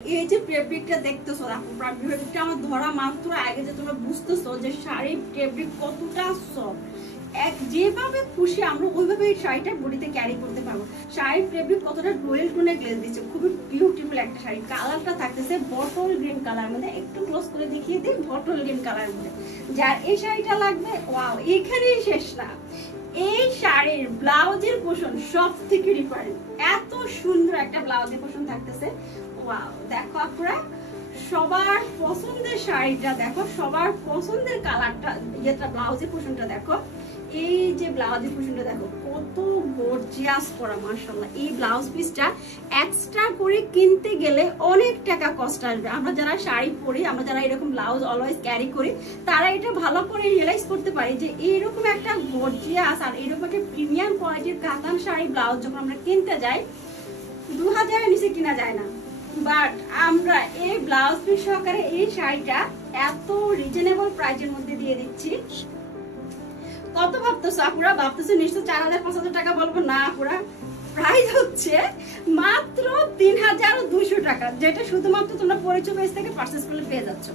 এই যে ফেব্রিকটা দেখতেছো, দেখো ফেব্রিকটা আমার ধরা মাত্র আগে যে তোমরা বুঝতেছো যে শাড়ির ফেব্রিক কতটা সফট। এক যেভাবে খুশি আমরা ওইভাবে এই শাড়িটা বডিতে ক্যারি করতে পারবো। শাড়ির ফেব্রিক কতটা ডুয়েল টোনে গ্লেজ দিচ্ছে, খুবই বিউটিফুল একটা শাড়ি। কালারটা থাকতেছে বটল গ্রিন কালার মধ্যে, একটু ক্লোজ করে দেখিয়ে দিই, বটল গ্রিন কালার মধ্যে। যার এই শাড়িটা লাগবে, ওয়াও, এখানেই শেষ না। এই শাড়ির ব্লাউজের পোর্শন সব থেকে ডিফারেন্ট, এত সুন্দর একটা ব্লাউজের পোর্শন থাকতেছে। ওয়াও, দেখো আপনারা সবার পছন্দের শাড়িটা দেখো, সবার পছন্দের কালারটা, যেটা ব্লাউজের পোর্শনটা দেখো। এই যে ব্লাউজের পোর্শনটা দেখো কত গর্জিয়াস করা, মাশাআল্লাহ। এই ব্লাউজ পিসটা এক্সট্রা করে কিনতে গেলে অনেক টাকা কষ্ট আসবে। আমরা যারা শাড়ি পরি, আমরা যারা এরকম ব্লাউজ অলওয়েজ ক্যারি করি, তারা এটা ভালো করে রিয়েলাইজ করতে পারি যে এইরকম একটা গর্জিয়াস আর এরকম একটা প্রিমিয়াম কোয়ালিটির কাতান শাড়ি ব্লাউজ যখন আমরা কিনতে যাই 2000 এর নিচে কিনা যায় না। বাট আমরা এই ব্লাউজ পিস সহকারে এই শাড়িটা এত রিজনেবল প্রাইসের মধ্যে দিয়ে দিচ্ছি। কত ভাবতেছো আপুরা? ভাবতেছো নিশ্চয় 4000-5000 টাকা বলবো না আপুরা, প্রাইস হচ্ছে মাত্র 3200 টাকা, যেটা শুধুমাত্র তোমরা পরিচয় পেজ থেকে পারচেজ করলে পেয়ে যাচ্ছ।